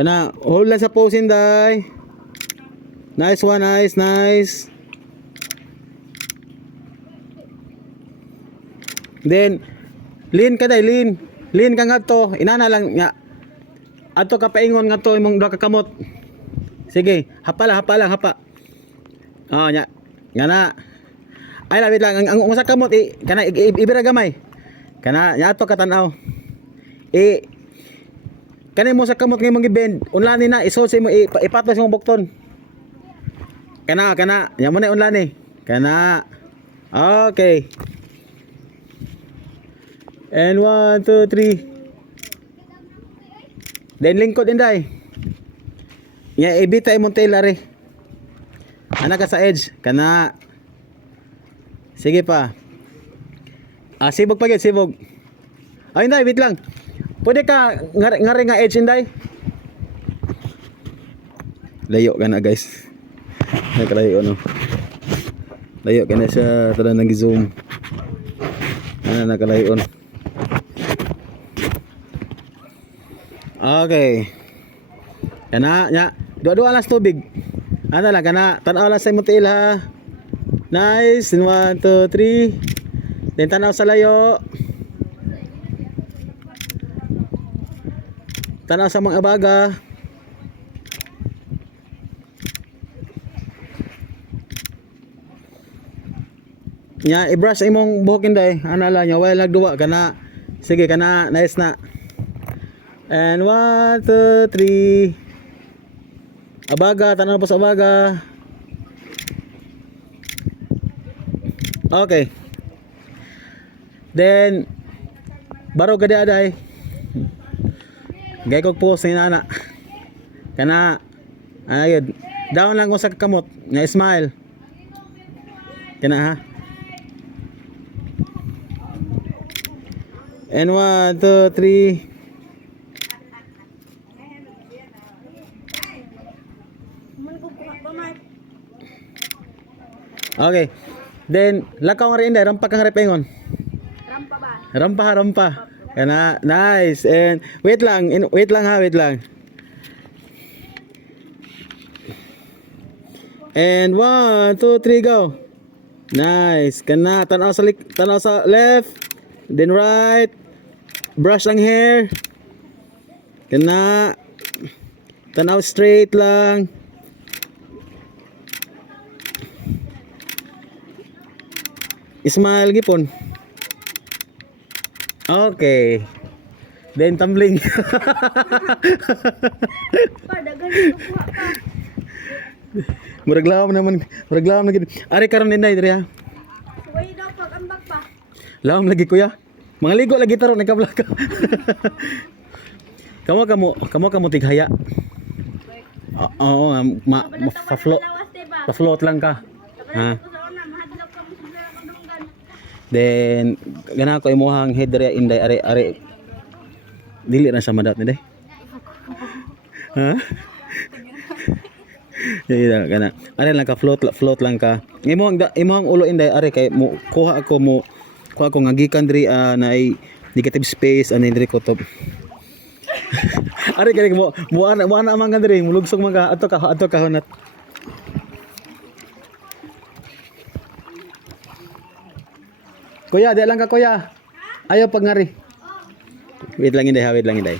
Kana hold lang sa pose inday. Nice one, nice. Then lean ka day, lean. Lean ka ngadto, inana lang nya. Adto ka paingon ngadto imong duha ka kamot. Sige, hapa lang. Oh, nya. Ngana. Ay labit lang ang usa kamot kana ibira gamay. Kana nya adto ka tan-aw. Kanay mo sa kamot ngay mong gibend, unlani na isod sa imo ipatlas imong bukton. Kana nya mo na unlani. Kana. Okay. And 1 2 3. Then lingkod inday. Nya ibita imong tail are. Ana ka sa edge, kana. Sige pa. Sibog pa gyud, sibog. Ay inday, wait lang. Pwede ka ngari nga edge inday. Layo ka na guys. Nakalayo no. Layo ka na siya, tada nang zoom. Nakalayo on. Okay. Kana nya, dua-dua lang sa tubig. Ano lang kana, tan-aw lang sa imong tail ha. Nice. 1 2 3. Then tanaw sa layo. Tanaw sa mga abaga. Nya i-brush imong buhok inday. Ana lang nya while nagduwa kana. Sige kana, nice na. And 1 2 3. Abaga, tanaw pa sa abaga. Okay. Then baro gadi aday. Gay kog post ni nana. Kana ayud. Down lang ko sa kamot, nga smile. Kana ha. And 1 2 3. Okay. Then lakaw nga rin inday, rampa kang repengon. Rampa. Kana nice. And wait lang ha. And 1 2 3 go. Nice. Kana tanaw sa left, then right. Brush ang hair. Kana tanaw straight lang. Smile gipon. Okay. Then tumbling. Murag lawom na gid. Ari karon inday diri ha. Way daw pag ambak pa. Lawom lagi kuya. Mga ligo lagi taro nagka-vlog ka. Kamo tighaya. Oo, pa-float lang ka. Ha. Then gana ko imuhang head diri inday are dili na sa madat ni day. Ha? Dili kana. Are lang ka float lang ka. Imuhang ulo inday are kay mo kuha ako nga gikan diri na ay negative space ani diri ko to. Are kay mo ana man diri mulugsog man ka adto ka hunat. Kuya, di lang ka kuya. Ayaw pag ngari. Wait lang inday.